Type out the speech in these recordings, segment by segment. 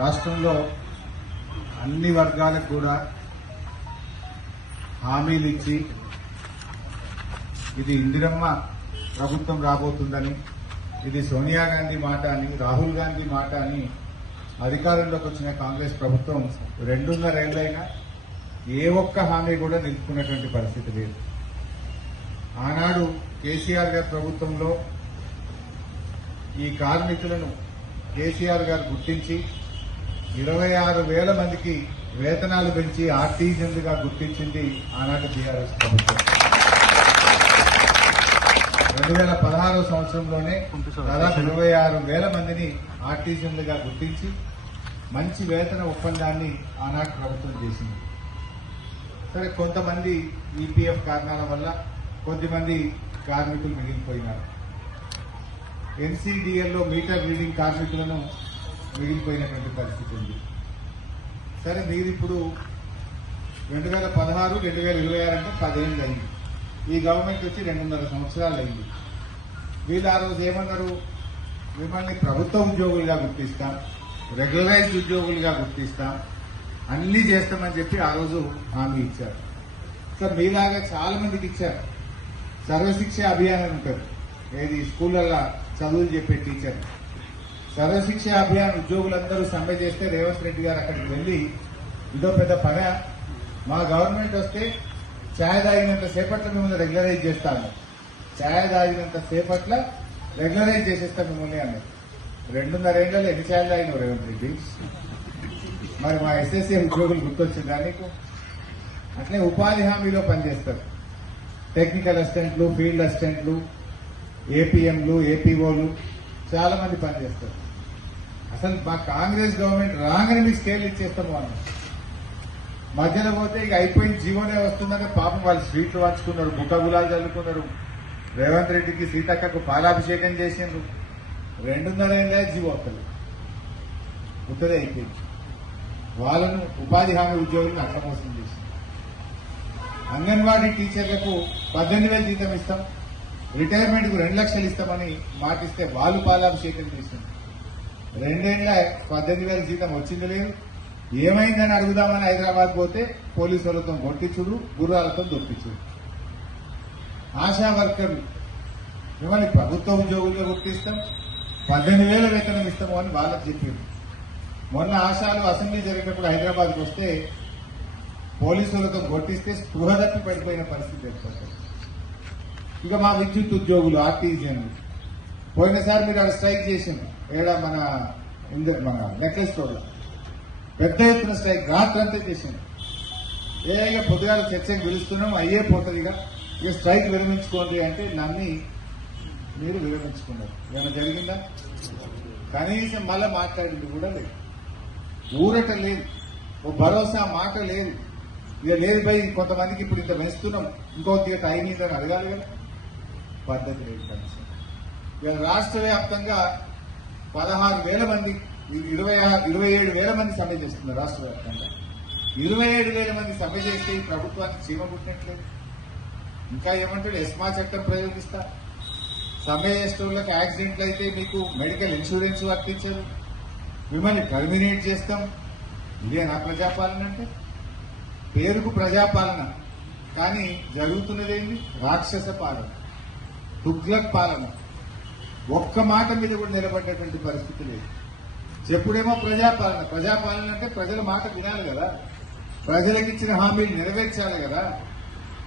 రాష్ట్రంలో అన్ని వర్గాలకు కూడా హామీలు ఇచ్చి ఇది ఇందిరమ్మ ప్రభుత్వం రాబోతుందని, ఇది సోనియా గాంధీ మాట అని, రాహుల్ గాంధీ మాట అని అధికారంలోకి వచ్చిన కాంగ్రెస్ ప్రభుత్వం 2.5 ఏళ్లైనా ఏ ఒక్క హామీ కూడా నిలుపుకున్నటువంటి పరిస్థితి లేదు. ఆనాడు కేసీఆర్ గారి ప్రభుత్వంలో ఈ కార్మికులను కేసీఆర్ గారు గుర్తించి 26,000 మందికి వేతనాలు పెంచి ఆర్టీజన్లుగా గుర్తించింది ఆనాటి టీఆర్ఎస్ ప్రభుత్వం. 2016 సంవత్సరంలోనే దాదాపు 26,000 మందిని ఆర్టీజన్లుగా గుర్తించి మంచి వేతన ఒప్పందాన్ని ఆనాటి ప్రభుత్వం చేసింది. సరే, కొంతమంది ఈపీఎఫ్ కారణాల వల్ల కొద్దిమంది కార్మికులు మిగిలిపోయినారు. ఎన్సీడీఎల్లో మీటర్ రీడింగ్ కార్మికులను మిగిలిపోయినటువంటి పరిస్థితి ఉంది. సరే, మీరు ఇప్పుడు 2016, 2026 అంటే 10 ఏళ్ళు అయింది. ఈ గవర్నమెంట్ వచ్చి 2.5 సంవత్సరాలు అయింది. వీళ్ళు ఆ రోజు ఏమన్నారు? మిమ్మల్ని ప్రభుత్వ ఉద్యోగులుగా గుర్తిస్తాం, రెగ్యులరైజ్డ్ ఉద్యోగులుగా గుర్తిస్తాం, అన్ని చేస్తామని చెప్పి ఆ రోజు హామీ ఇచ్చారు. సార్, మీలాగా చాలా మందికి ఇచ్చారు. సర్వశిక్ష అభియాన్ అని ఉంటుంది, ఏది స్కూళ్ళల్లో చదువులు చెప్పే టీచర్. సర్వశిక్ష అభియాన్ ఉద్యోగులందరూ సమ్మె చేస్తే రేవంత్ రెడ్డి గారు అక్కడికి వెళ్లి ఇదో పెద్ద పని, మా గవర్నమెంట్ వస్తే ఛాయ్ తాగినంత సేపట్ల మిమ్మల్ని రెగ్యులరైజ్ చేస్తాను, ఛాయ్ తాగినంత సేపట్ల రెగ్యులరైజ్ చేసేస్తాం మిమ్మల్ని అన్నారు. 2.5 ఏళ్లలో ఎన్ని ఛాయలు తాగినావు రేవంత్ రెడ్డి? మరి మా ఎస్ఎస్సీ ఉద్యోగులు గుర్తొచ్చిందా నీకు? అట్లే ఉపాధి హామీలో పనిచేస్తారు. టెక్నికల్ అసిస్టెంట్లు, ఫీల్డ్ అసిస్టెంట్లు, ఏపీఎంలు, ఏపీఓలు చాలా మంది పనిచేస్తారు. అసలు మా కాంగ్రెస్ గవర్నమెంట్ రాగానే మీకు స్కేల్ ఇచ్చేస్తాము అన్న. మధ్యలో పోతే ఇక అయిపోయింది, జీవోనే వస్తుందని పాపం వాళ్ళు స్వీట్లు పంచుకున్నారు, బుక్క గులాలు చల్లుకున్నారు, రేవంత్ రెడ్డికి సీతక్కకు పాలాభిషేకం చేసిండ్రు. 2.5 ఏళ్ళే జీవో వస్తుంది, ఉత్తదే అయిపోయింది. వాళ్ళను ఉపాధి హామీ ఉద్యోగులను అట్లా మోసం చేసింది. అంగన్వాడీ టీచర్లకు 18,000 జీతం ఇస్తాం, రిటైర్మెంట్ కు 2 లక్షలు ఇస్తామని మాటిస్తే వాళ్ళు పాలాభిషేకం చేసింది. 2 ఏళ్ల 18,000 జీతం వచ్చింది లేదు. ఏమైందని అడుగుదామని హైదరాబాద్ పోతే పోలీసులతో కొట్టించుడు, గుర్రాలతో దొప్పించుడు. ఆశా వర్కర్లు మిమ్మల్ని ప్రభుత్వ ఉద్యోగులుగా గుర్తిస్తాం, 18,000 వేతనం ఇస్తాము అని వాళ్ళకి చెప్పింది. మొన్న ఆశాలు అసెంబ్లీ జరిగినప్పుడు హైదరాబాద్కి వస్తే పోలీసులతో కొట్టిస్తే స్పృహ తప్పి పడిపోయిన పరిస్థితి ఏర్పడుతుంది. ఇక మా విద్యుత్ ఉద్యోగులు ఆర్టీజీఎన్లు పోయినసారి మీరు అక్కడ స్ట్రైక్ చేసింది, మన నెక్లెస్ రోడ్ పెద్ద ఎత్తున స్ట్రైక్ రాత్రంతా చేసింది. ఇక పొద్దుగాల చర్చకు పిలుస్తున్నాం, అయ్యే పోతుంది, ఇక స్ట్రైక్ విరమించుకోండి అంటే నమ్మి మీరు విరమించుకున్నారు. ఏమైనా జరిగిందా? కనీసం మళ్ళా మాట్లాడింది కూడా లేదు, ఊరట లేదు, ఓ భరోసా మాట లేదు. ఇక లేదు భయ్, కొంతమందికి ఇప్పుడు ఇంత పెంచుతున్నాం, ఇంకో తీట అయినదని అడగాలి కదా, పద్ధతి లేదు కనీసం. ఇక రాష్ట్ర వ్యాప్తంగా 16,000 మంది, 27,000 మంది సమ్మె చేస్తున్నారు. రాష్ట్ర వ్యాప్తంగా 27,000 మంది సమ్మె చేస్తే ఈ ప్రభుత్వానికి చీమ పుట్టినట్లేదు. ఇంకా ఏమంటాడు? ఎస్మా చట్టం ప్రయోగిస్తా, సమ్మె చేసేటోళ్ళకి యాక్సిడెంట్లు అయితే మీకు మెడికల్ ఇన్సూరెన్స్ వర్తించదు, మిమ్మల్ని టర్మినేట్ చేస్తాం. ఇదే నా ప్రజాపాలన అంటే? పేరుకు ప్రజాపాలన, కానీ జరుగుతున్నదేంటి? రాక్షస పాలన, తుగ్లక్ పాలన. ఒక్క మాట మీద కూడా నిలబడ్డటువంటి పరిస్థితి లేదు. చెప్పుడేమో ప్రజాపాలన. ప్రజాపాలన అంటే ప్రజల మాట వినాలి కదా, ప్రజలకు ఇచ్చిన హామీలు నెరవేర్చాలి కదా.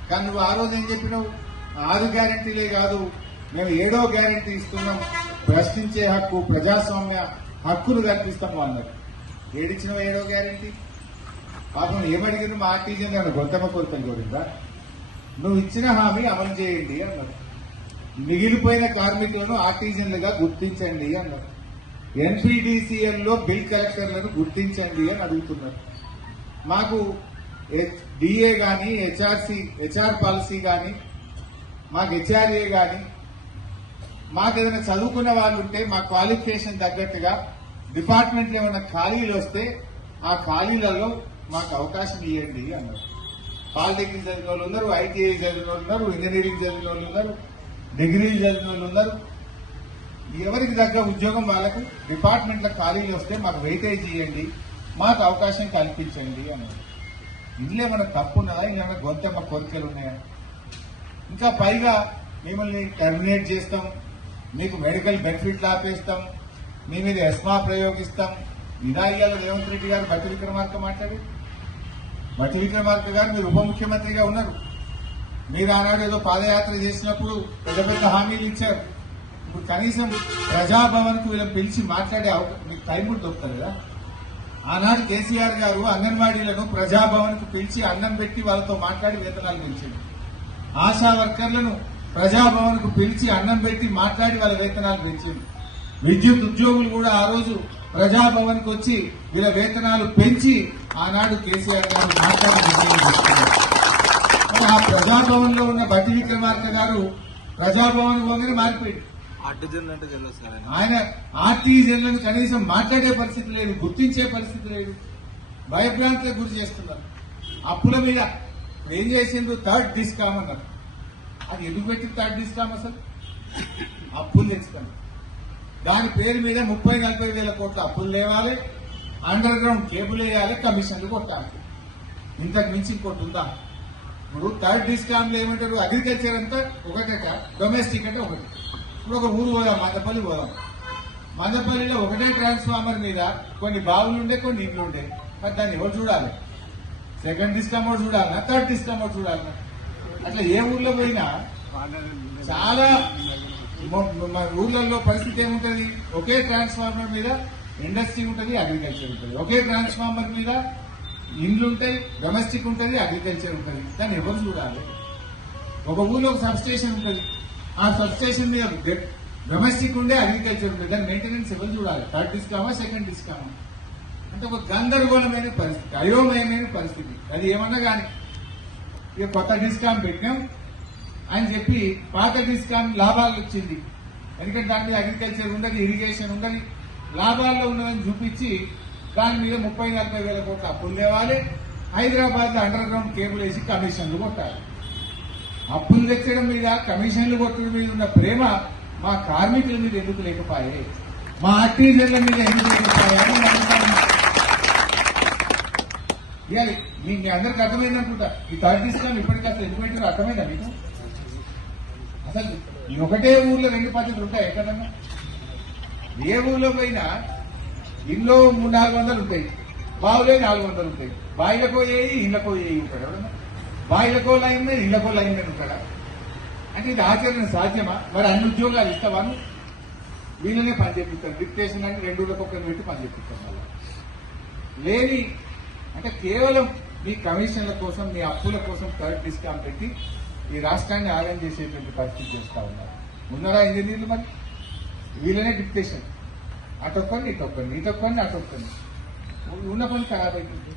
కానీ నువ్వు ఆ రోజు ఏం చెప్పినావు? 6 గ్యారెంటీలే కాదు, మేము 7వ గ్యారెంటీ ఇస్తున్నాం, ప్రశ్నించే హక్కు, ప్రజాస్వామ్య హక్కును కల్పిస్తాము అన్నారు. ఏడిచ్చినావు 7వ గ్యారెంటీ? పాపం ఏమడిగిన మా ఆర్టీజన్ అన్న గొంతమ్మ కోరికలు కోరిందా? నువ్వు ఇచ్చిన హామీ అమలు చేయండి అన్నారు. మిగిలిపోయిన కార్మికులను ఆర్టీజన్లుగా గుర్తించండి అన్నారు. ఎన్పీడీసీఎల్లో బిల్ కలెక్టర్లను గుర్తించండి అని అడుగుతున్నారు. మాకు డిఏ కానీ, హెచ్ఆర్ పాలసీ కానీ, మాకు హెచ్ఆర్ఏ కానీ, మాకు ఏదైనా చదువుకున్న వాళ్ళు ఉంటే మా క్వాలిఫికేషన్ తగ్గట్టుగా డిపార్ట్మెంట్లో ఏమైనా ఖాళీలు వస్తే ఆ ఖాళీలలో మాకు అవకాశం ఇవ్వండి అన్నారు. పాలిటెక్నిక్ చదివిన వాళ్ళు ఉన్నారు, ఐటీఐ చదివిన వాళ్ళు ఉన్నారు, ఇంజనీరింగ్ చదివిన వాళ్ళు ఉన్నారు, డిగ్రీలు చదివిన వాళ్ళు ఉన్నారు. ఎవరికి తగ్గ ఉద్యోగం వాళ్ళకు డిపార్ట్మెంట్ల ఖాళీలు వస్తే మాకు వెయిటేజ్ ఇవ్వండి, మాకు అవకాశం కల్పించండి అన్నారు. ఇందులో మన తప్పు ఉన్నదా? ఇంకా గొంతమ్మ కోరికలు ఉన్నాయా? ఇంకా పైగా మిమ్మల్ని టర్మినేట్ చేస్తాం, మీకు మెడికల్ బెనిఫిట్లు ఆపేస్తాం, మీ మీద ఎస్మా ప్రయోగిస్తాం. ఇదా ఇవాళ రేవంత్ రెడ్డి గారు బట్టి విక్రమార్క మాట్లాడి, బట్టి విక్రమార్క గారు మీరు ఉప ముఖ్యమంత్రిగా ఉన్నారు. మీరు ఆనాడు ఏదో పాదయాత్ర చేసినప్పుడు పెద్ద పెద్ద హామీలు ఇచ్చారు. ఇప్పుడు కనీసం ప్రజాభవన్ కు వీళ్ళని పిలిచి మాట్లాడే మీకు టైం కూడా దొరుకుతుంది కదా. ఆనాడు కేసీఆర్ గారు అంగన్వాడీలను ప్రజాభవన్ కు పిలిచి అన్నం పెట్టి వాళ్ళతో మాట్లాడి వేతనాలు పెంచారు. ఆశా వర్కర్లను ప్రజాభవన్ కు పిలిచి అన్నం పెట్టి మాట్లాడి వాళ్ళ వేతనాలు పెంచారు. విద్యుత్ ఉద్యోగులు కూడా ఆ రోజు ప్రజాభవన్ కు వచ్చి వీళ్ళ వేతనాలు పెంచి ఆనాడు కేసీఆర్ గారు మాట్లాడి ఆ ప్రజాభవన్ లో ఉన్న బట్టి విక్రమార్క గారు ప్రజాభవన్ పోగానే మారిపోయింది. ఆయన ఆర్టీజన్లను కనీసం మాట్లాడే పరిస్థితి లేదు, గుర్తించే పరిస్థితి లేదు, భయభ్రాంతులకు గురి చేస్తున్నారు. అప్పుల మీద ఏం చేసిండ్రు? థర్డ్ డిస్కామ్ అన్నారు. అది ఎందుకు పెట్టి థర్డ్ డిస్కామ్? అసలు అప్పులు తెచ్చుకోండి, దాని పేరు మీద 30-40 వేల కోట్ల అప్పులు లేవాలి, అండర్ గ్రౌండ్ కేబుల్ వేయాలి, కమిషన్లు కొట్టాలి. ఇంతకు మించి ఇంకోటి ఉందా? ఇప్పుడు థర్డ్ డిస్కామ్ లో ఏమంటారు? అగ్రికల్చర్ అంతా ఒకటట, డొమెస్టిక్ అంటే ఒకటి. ఇప్పుడు ఒక ఊరు పోదాం, మదపల్లి పోదాం. మదపల్లిలో ఒకటే ట్రాన్స్ఫార్మర్ మీద కొన్ని బావులుండే, కొన్ని ఇండ్లుండే. మరి దాన్ని ఎవరు చూడాలి? సెకండ్ డిస్కామ్ ఒకటి చూడాలన్నా, థర్డ్ డిస్కామ్ ఒకటి చూడాలన్నా? అట్లా ఏ ఊర్లో పోయినా చాలా ఊర్లలో పరిస్థితి ఏముంటది? ఒకే ట్రాన్స్ఫార్మర్ మీద ఇండస్ట్రీ ఉంటుంది, అగ్రికల్చర్ ఉంటుంది. ఒకే ట్రాన్స్ఫార్మర్ మీద ఇండ్లు ఉంటాయి, డొమెస్టిక్ ఉంటుంది, అగ్రికల్చర్ ఉంటుంది. దాన్ని ఎవరు చూడాలి? ఒక ఊర్లో ఒక సబ్ స్టేషన్ ఉంటుంది, ఆ సబ్ స్టేషన్ మీద డొమెస్టిక్ ఉండే, అగ్రికల్చర్ ఉంటుంది. దాని మెయింటెనెన్స్ ఎవరు చూడాలి? థర్డ్ డిస్కామా, సెకండ్ డిస్కామా? అంటే ఒక గందరగోళమైన పరిస్థితి, అయోమయమైన పరిస్థితి. అది ఏమన్నా కానీ ఇక కొత్త డిస్కామ్ పెట్టాం అని చెప్పి పాత డిస్కామ్ లాభాలు వచ్చింది. ఎందుకంటే దాని మీద అగ్రికల్చర్ ఉండదు, ఇరిగేషన్ ఉండదు, లాభాల్లో ఉన్నదని చూపించి దాని మీద 30-40 వేల కోట్ల అప్పులు తేవాలి. హైదరాబాద్ లో అండర్ గ్రౌండ్ కేబుల్ వేసి కమిషన్లు కొట్టాలి. అప్పులు తెచ్చడం మీద, కమిషన్లు కొట్టడం మీద ఉన్న ప్రేమ మా కార్మికుల మీద ఎందుకు లేకపోయే, మా ఆర్టిజన్ల మీద ఎందుకు లేకపోయాయని ఇవ్వాలి. మీ అందరికి అర్థమైంది అనుకుంటా. ఈ థర్డ్ డిస్కామ్ ఇప్పటికీ అసలు ఎందుకు పెట్టారో అర్థమైందా మీకు? అసలు ఈ ఒకటే ఊర్లో 2 పద్ధతులు ఉంటాయి ఎక్కడన్నా? ఏ ఊర్లో పోయినా ఇంట్లో 300-400 ఉంటాయి, బావులే 400 ఉంటాయి. బాయిలకో ఏయి, ఇళ్లకో ఏయి ఉంటాడు. ఎవడన్నా బాయిలకో లైన్ మీద, ఇళ్లకో లైన్ మీద ఉంటాడా? అంటే ఇది ఆచరణ సాధ్యమా? మరి అన్ని ఉద్యోగాలు ఇస్తావాను? వీళ్ళనే పని చేపిస్తారు. డిప్యుటేషన్ అంటే 2 ఊళ్ళకి ఒక్కరిని పెట్టి పని చేపిస్తారు. మళ్ళీ లేని అంటే కేవలం మీ కమిషన్ల కోసం, మీ అప్పుల కోసం థర్డ్ డిస్కామ్ పెట్టి ఈ రాష్ట్రాన్ని ఆగం చేసేటువంటి పరిస్థితి చేస్తా ఉన్నారు. ఉన్నారా ఇంజనీర్లు? మరి వీళ్ళనే డిప్యుటేషన్, అటొక్కరిని ఇటొక్కరిని, ఇటొక్కరిని అటొక్కరిని. ఉన్న పని ఖరాబ్ అవుతుంది.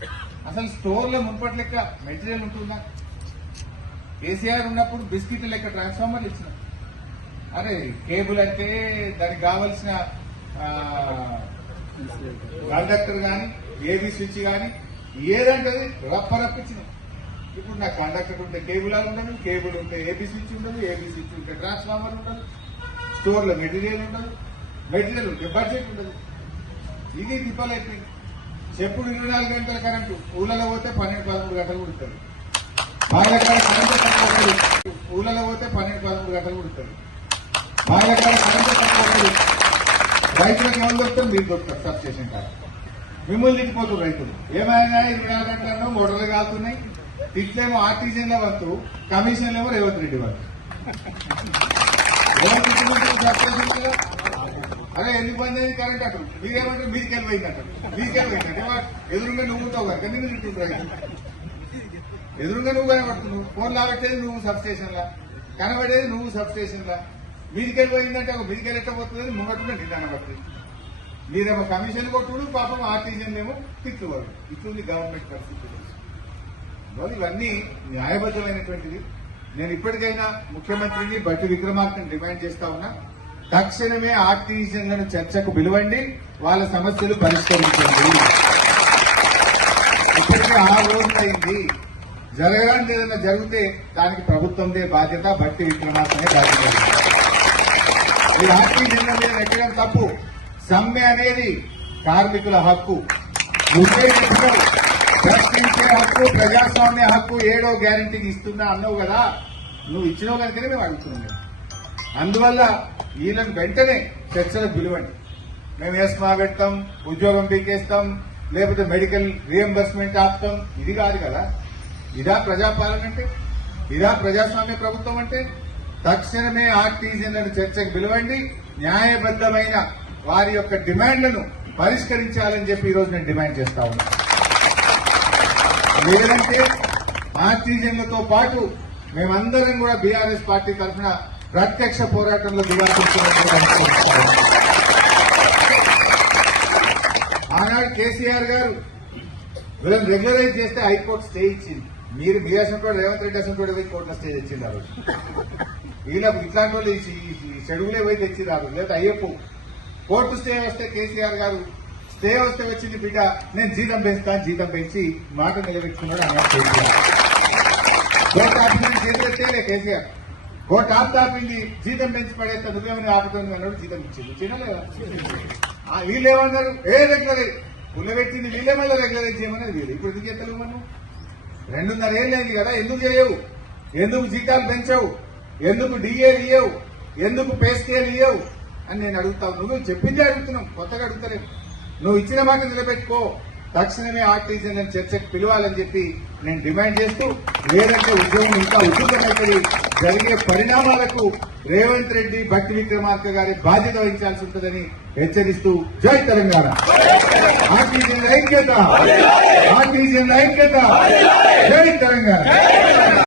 అసలు స్టోర్లో మున్పటి లెక్క మెటీరియల్ ఉంటుందా? కేసీఆర్ ఉన్నప్పుడు బిస్కెట్ లెక్క ట్రాన్స్ఫార్మర్లు ఇచ్చిన. అరే కేబుల్ అంటే దానికి కావలసిన కండక్టర్ కానీ, ఏబీ స్విచ్ కానీ ఏదంటే రప్పరప్పించిన. ఇప్పుడు నా కండక్టర్ ఉంటే కేబుల్ ఉండదు, కేబుల్ ఉంటే ఏబీ స్విచ్ ఉండదు, ఏబీ స్విచ్ ఉంటే ట్రాన్స్ఫార్మర్ ఉండదు, స్టోర్లో మెటీరియల్ ఉండదు, మెటీరియల్ ఉంటే బడ్జెట్ ఉండదు. ఇది తిప్పలైపోయింది. చెప్పుడు 24 గంటల కరెంటు, ఊళ్ళలో పోతే 12-13 గంటలు కుడుతుంది. బాయిలకాడ కరెంటు తక్కువ, ఊళ్ళలో పోతే 12-13 గంటలు కుడుతుంది. బాయిలకాడ కరెంటు తక్కువ, రైతులకు ఎవరు దొరుకుతారు? మీరు దొరుకుతారు సబ్ స్టేషన్ కాడ. మిమ్మల్ని తిట్టిపోతున్నారు రైతులు. ఏమైనా 24 గంటల్లో మోటార్లు కాలుతున్నాయి. తిట్లేమో ఆర్టీజన్ల వంతు, కమిషన్లు ఏమో రేవంత్ రెడ్డి వంతు. అదే ఎందుకు బంద్ అయింది కరెంట్ అటు? మీరేమంటే మీదికి వెళ్ళిపోయిందంట, మీదికి వెళ్ళిపోయిందంటే ఎదురుగా నువ్వు ఉంటావు కనుక నిన్ను తింటుంటారు. ఎదురుగా నువ్వు కనబడుతున్నావు, ఫోన్ లాగట్టేది నువ్వు సబ్ స్టేషన్లా, కనబడేది నువ్వు సబ్ స్టేషన్లా. మీదికి వెళ్ళిపోయిందంటే ఒక మీదికి వెళ్ళకపోతుంది, ముంగట్టుగా నిన్ను అనబడుతుంది. మీరేమో కమిషన్ కొట్టుడు, పాపం ఆర్టీజన్ ఏమో తిట్టువాడు. ఇట్లుంది గవర్నమెంట్ పరిస్థితి. ఇవన్నీ న్యాయబద్ధమైనటువంటిది. నేను ఇప్పటికైనా ముఖ్యమంత్రిని బట్టి విక్రమార్కని డిమాండ్ చేస్తా ఉన్నా, తక్షణమే ఆర్టీజన్లను చర్చకు పిలువండి, వాళ్ళ సమస్యలు పరిష్కరించండి. ఇప్పటికే 6 రోజులు అయింది. జరగడానికి ఏదైనా జరిగితే దానికి ప్రభుత్వందే బాధ్యత, బట్టి విక్రమార్కనే బాధ్యత. ఈ ఆర్టీజన్ల మీద పెట్టడం తప్పు. సమ్మె అనేది కార్మికుల హక్కు, ప్రశ్నించే హక్కు, ప్రజాస్వామ్య హక్కు. 7వ గ్యారంటీకి ఇస్తున్నా అన్నావు కదా, నువ్వు ఇచ్చినావు కనుకనే మేము అడుగుతున్నాం. అందువల్ల వీళ్ళని వెంటనే చర్చలకు పిలువండి. మేము ఎస్మా పెడతాం, ఉద్యోగం పీకేస్తాం, లేకపోతే మెడికల్ రియంబర్స్మెంట్ ఆపుతాం. ఇది కాదు కదా. ఇదా ప్రజాపాలన అంటే? ఇదా ప్రజాస్వామ్య ప్రభుత్వం అంటే? తక్షణమే ఆర్టీజన్లను చర్చకు పిలవండి. న్యాయబద్దమైన వారి యొక్క డిమాండ్లను పరిష్కరించాలని చెప్పి ఈరోజు నేను డిమాండ్ చేస్తా ఉన్నా. లేదంటే ఆర్టీజన్లతో పాటు మేమందరం కూడా బీఆర్ఎస్ పార్టీ తరఫున ప్రత్యక్ష పోరాటంలో దిగాల్సి. ఆనాడు కేసీఆర్ గారు వీళ్ళని రెగ్యులరైజ్ చేస్తే హైకోర్టు స్టే ఇచ్చింది. మీరు మీ అసంటోడు, రేవంత్ రెడ్డి అసంటోడు పోయి కోర్టులో స్టే తెచ్చింది. ఆ రోజు వీళ్ళకు ఇట్లాంటి వాళ్ళు షెడ్యూలే పోయి తెచ్చింది. ఆ రోజు లేదా అయ్యప్పు కోర్టు స్టే వస్తే కేసీఆర్ గారు స్టే వస్తే వచ్చింది బిడ్డ నేను జీతం పెంచుతాను, జీతం పెంచి మాట నిలబెట్టుకున్నాడు అన్నాడు కేసీఆర్. కోర్టు ఆపిందని చేతులెత్తేలే కేసీఆర్. కోర్టు ఆపింది, జీతం పెంచి పడేస్తా, నువ్వేమని ఆపుతుంది అన్నాడు. జీతం ఇచ్చింది. చిన్నలేదా? వీళ్ళేమన్నారు? రెగ్యులరైజ్ పుల్లబెట్టింది వీళ్ళే, మళ్ళీ రెగ్యులరైజ్ చేయమని వీళ్ళు. ఇప్పుడు ఎందుకు చేస్తలేవు? మనం 2.5 ఏళ్ళు అయింది కదా, ఎందుకు చేయవు? ఎందుకు జీతాలు పెంచవు? ఎందుకు డిఏలు ఇయ్యవు? ఎందుకు పే స్కేల్ ఇయ్యవు అని నేను అడుగుతావు. నువ్వు చెప్పిందే అడుగుతున్నాం, కొత్తగా అడుగుతలేవు. నువ్వు ఇచ్చిన మాట నిలబెట్టుకో. తక్షణమే ఆర్టీజన్లను చర్చకు పిలవాలని చెప్పి నేను డిమాండ్ చేస్తూ, లేదంటే ఉద్యోగం ఇంకా ఉద్యోగమైతుంది. జరిగే పరిణామాలకు రేవంత్ రెడ్డి, భట్టి విక్రమార్క గారి బాధ్యత వహించాల్సి ఉంటుందని హెచ్చరిస్తూ జై తెలంగాణ. ఆర్టీజన్ల ఐక్యత, ఆర్టీజన్ల ఐక్యత, జై తెలంగాణ.